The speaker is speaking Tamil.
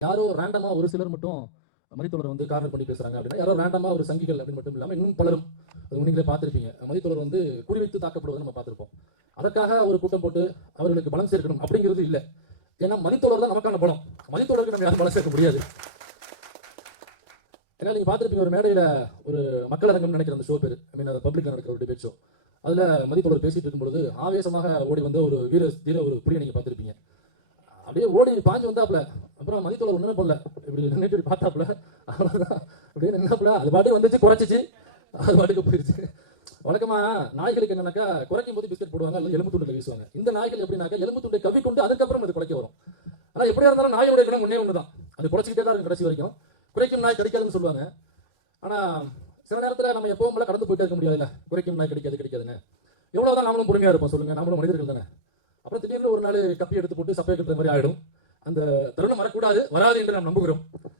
யாரோ ரேண்டமா ஒரு சிலர் மட்டும் மணித்தோழர் வந்து கார்னர் பண்ணி பேசுறாங்க அப்படின்னா, யாரோ ரேண்டமா ஒரு சங்கிகள் அப்படின்னு மட்டும் இல்லாமல் இன்னும் பலரும் நீங்களே பார்த்துருப்பீங்க. மணித்தோழர் வந்து குறிவைத்து தாக்கப்படுவதை நம்ம பார்த்துருப்போம். அதற்காக ஒரு கூட்டம் போட்டு அவர்களுக்கு பலம் சேர்க்கணும் அப்படிங்கிறது இல்லை. ஏன்னா மணித்தோழர் தான் நமக்கான பலம். மணித்தோழருக்கு நம்ம யாரும் பலம் சேர்க்க முடியாது. ஏன்னா நீங்க பார்த்துருப்பீங்க, ஒரு மேடையில ஒரு மக்கள் அரங்கம் நினைக்கிற அந்த ஷோ பேர், பப்ளிக்ல நடக்கிற ஒரு டிபேட் ஷோ. அதுல மணித்தோழர் பேசிட்டு இருக்கும்பொழுது ஆவேசமாக ஓடி வந்த ஒரு தீர ஒரு புலியை நீங்க பார்த்துருப்பீங்க. அப்படியே ஓடி பாஞ்சு வந்தாப்புல. அப்புறம் மணித்தோழர் ஒண்ணுமே போடல, இப்படி நின்றுட்டு பார்த்தாப்புல, அவ்வளவுதான். அப்படியே நின்னாப்புல, அது பாட்டு வந்துச்சு, குறைச்சிச்சு, அது பாட்டுக்கு போயிருச்சு. வழக்கமா நாய்களுக்கு என்னன்னாக்கா குறைக்கும் போது பிஸ்கட் போடுவாங்க, அல்லது எலும்பு துண்டை வீசுவாங்க. இந்த நாய்கள் எப்படின்னாக்கா எலும்பு துண்டை கவி கொண்டு அதுக்கப்புறம் அது குறைக்க வரும். ஆனா எப்படியா இருந்தாலும் நாயோட குணம் ஒன்னே ஒண்ணுதான், அது குறைச்சிக்கிட்டே தான் இருக்கும் கடைசி வரைக்கும். குறைக்கும் நாய் கிடைக்காதுன்னு சொல்லுவாங்க. ஆனா சில நேரத்துல நம்ம எப்பவும் போல கடந்து போயிட்டே இருக்க முடியாதுல்ல. குறைக்கும் நாய் கிடைக்காதுன்னு எவ்வளவுதான் நாமளும் பொறுமையா இருப்போம் சொல்லுங்க, நாமளும் மனிதர்கள் தானே. அப்புறம் திடீர்னு ஒரு நாள் கப்பி எடுத்து போட்டு சப்பை கட்டுற மாதிரி ஆயிடும். அந்த தருணம் வரக்கூடாது, வராது என்று நாம் நம்புகிறோம்.